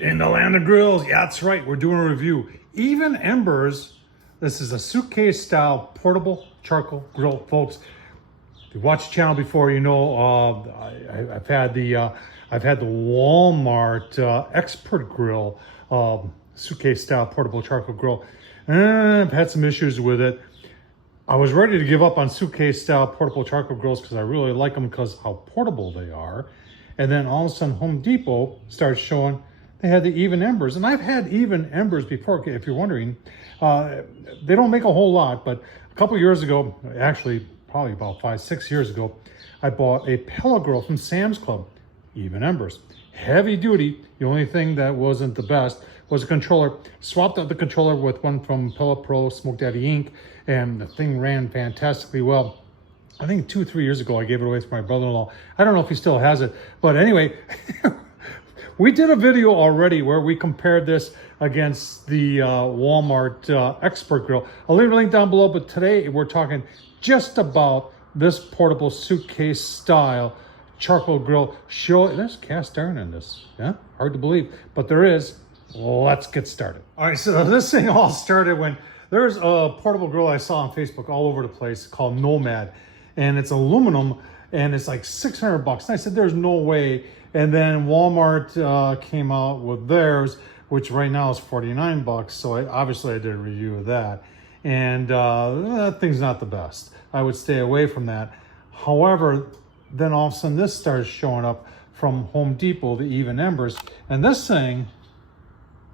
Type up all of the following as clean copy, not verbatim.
In the land of grills, yeah, that's right. We're doing a review. Even Embers. This is a suitcase style portable charcoal grill, folks. If you watched the channel before, you know I've had the Walmart Expert Grill suitcase style portable charcoal grill. And I've had some issues with it. I was ready to give up on suitcase style portable charcoal grills because I really like them because how portable they are. And then all of a sudden Home Depot started showing they had the Even Embers. And I've had Even Embers before, if you're wondering. They don't make a whole lot, but a couple years ago, actually probably about 5-6 years ago, I bought a pellet grill from Sam's Club, Even Embers. Heavy duty. The only thing that wasn't the best was a controller. Swapped out the controller with one from Pellet Pro, Smoke Daddy Inc., and the thing ran fantastically well. I think 2-3 years ago, I gave it away to my brother-in-law. I don't know if he still has it, but anyway, we did a video already where we compared this against the Walmart Expert Grill. I'll leave a link down below, but today we're talking just about this portable suitcase style charcoal grill. There's cast iron in this. Yeah, hard to believe, but there is. Let's get started. All right, so this thing all started when there's a portable grill I saw on Facebook all over the place called Nomad, and it's aluminum, and it's like $600. And I said, there's no way. And then Walmart came out with theirs, which right now is $49. So obviously I did a review of that. And that thing's not the best. I would stay away from that. However, then all of a sudden this started showing up from Home Depot, the Even Embers. And this thing,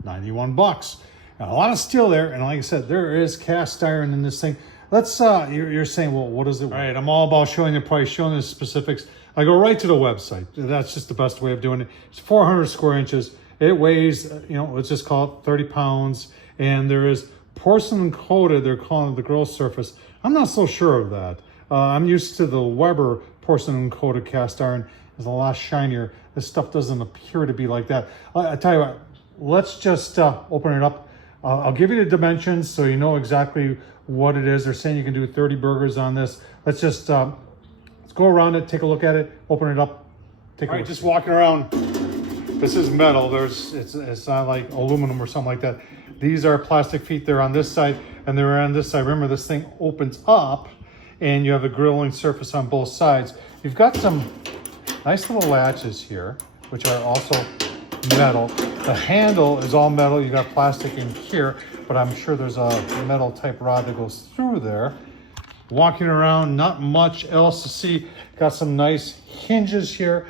$91. Now, a lot of steel there. And like I said, there is cast iron in this thing. Let's, you're saying, well, what is it? All right, I'm all about showing the price, showing the specifics. I go right to the website. That's just the best way of doing it. It's 400 square inches. It weighs, let's just call it 30 pounds. And there is porcelain coated, they're calling it the grill surface. I'm not so sure of that. I'm used to the Weber porcelain coated cast iron. It's a lot shinier. This stuff doesn't appear to be like that. I tell you what, let's just open it up. I'll give you the dimensions so you know exactly what it is. They're saying you can do 30 burgers on this. Let's just let's go around it, take a look at it, open it up. All right, just walking around. This is metal. It's not like aluminum or something like that. These are plastic feet. They're on this side and they're on this side. Remember, this thing opens up and you have a grilling surface on both sides. You've got some nice little latches here, which are also metal. The handle is all metal. You got plastic in here, but I'm sure there's a metal type rod that goes through there. Walking around, not much else to see. Got some nice hinges here.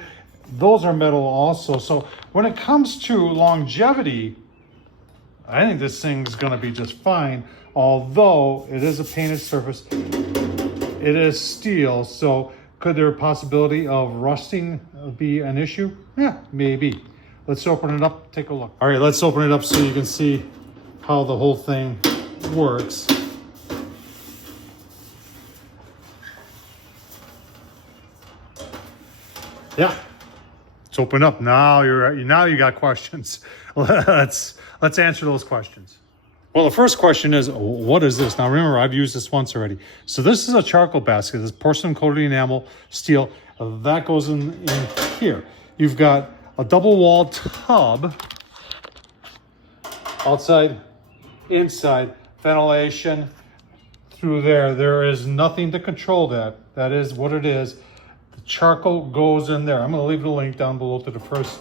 Those are metal also. So when it comes to longevity, I think this thing's gonna be just fine. Although it is a painted surface, it is steel. So could there a possibility of rusting be an issue? Yeah, maybe. Let's open it up, take a look. All right, let's open it up so you can see how the whole thing works. Yeah, it's open up. Now you got questions. Let's answer those questions. Well, the first question is, what is this? Now remember, I've used this once already. So this is a charcoal basket. This porcelain coated enamel steel. That goes in here. You've got a double walled tub, outside, inside, ventilation through there. There is nothing to control that. That is what it is. The charcoal goes in there. I'm going to leave the link down below to the first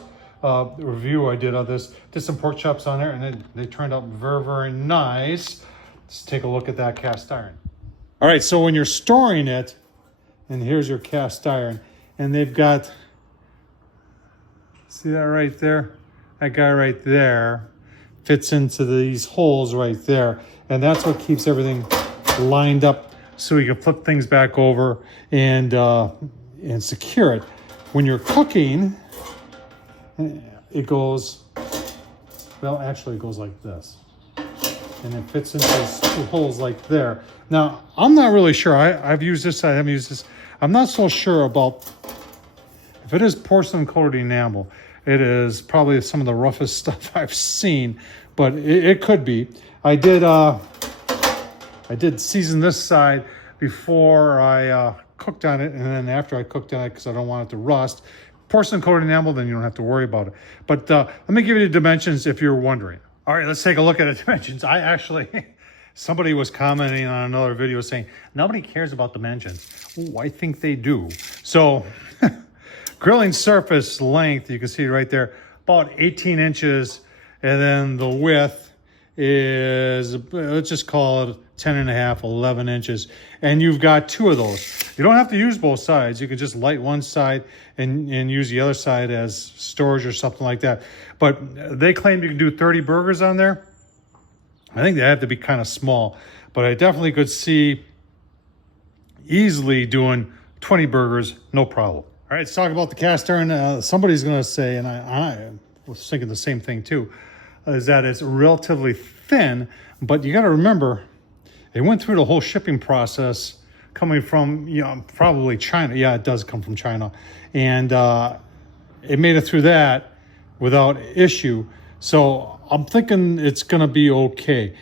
review I did of this. Did some pork chops on there and they turned out very, very nice. Let's take a look at that cast iron. All right, so when you're storing it, and here's your cast iron, and they've got, see that right there? That guy right there fits into these holes right there. And that's what keeps everything lined up so you can flip things back over and secure it. When you're cooking, it goes, well, actually it goes like this. And it fits into these two holes like there. Now, I'm not really sure. I've used this, I haven't used this. I'm not so sure about, if it is porcelain coated enamel, it is probably some of the roughest stuff I've seen, but it could be. I did season this side before I cooked on it, and then after I cooked on it, because I don't want it to rust, porcelain coated enamel, then you don't have to worry about it. But let me give you the dimensions if you're wondering. All right, let's take a look at the dimensions. I actually, somebody was commenting on another video saying, nobody cares about dimensions. Oh, I think they do. So grilling surface length, you can see right there, about 18 inches. And then the width is, let's just call it 10 and a half, 11 inches. And you've got two of those. You don't have to use both sides. You can just light one side and use the other side as storage or something like that. But they claim you can do 30 burgers on there. I think they have to be kind of small, but I definitely could see easily doing 20 burgers, no problem. All right, let's talk about the cast iron. Somebody's going to say, and I was thinking the same thing too, is that it's relatively thin, but you got to remember, they went through the whole shipping process coming from, probably China. Yeah, it does come from China. And it made it through that without issue. So I'm thinking it's going to be okay.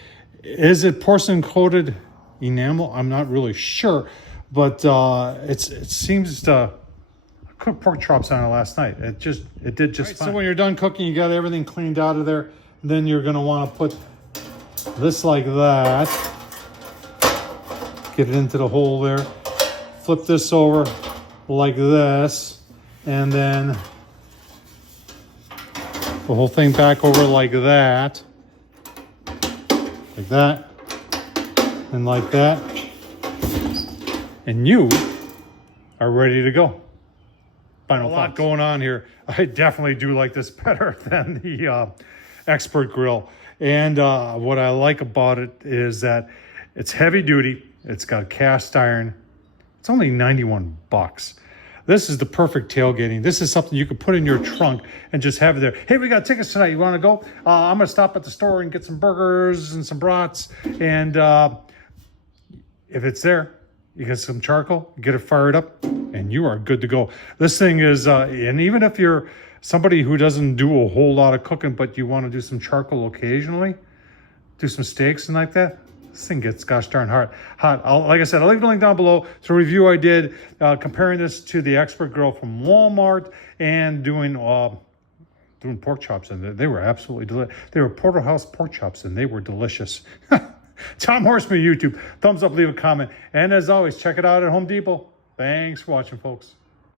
Is it porcelain coated enamel? I'm not really sure, but it seems to... I cooked pork chops on it last night. It did just fine. So when you're done cooking, you got everything cleaned out of there. Then you're going to want to put this like that. Get it into the hole there. Flip this over like this. And then the whole thing back over like that. Like that. And like that. And you are ready to go. Final thoughts. A lot going on here. I definitely do like this better than the Expert Grill. And what I like about it is that it's heavy duty. It's got cast iron. It's only 91 bucks. This is the perfect tailgating. This is something you could put in your trunk and just have it there. Hey, we got tickets tonight. You want to go? I'm going to stop at the store and get some burgers and some brats. And if it's there, you get some charcoal, get it fired up, and you are good to go. This thing is, and even if you're somebody who doesn't do a whole lot of cooking, but you want to do some charcoal occasionally, do some steaks and like that, this thing gets gosh darn hot. Like I said, I'll leave the link down below to a review I did comparing this to the Expert Grill from Walmart and doing pork chops in there. They were absolutely delicious. They were porterhouse pork chops and they were delicious. Tom Horsman YouTube. Thumbs up, leave a comment. And as always, check it out at Home Depot. Thanks for watching, folks.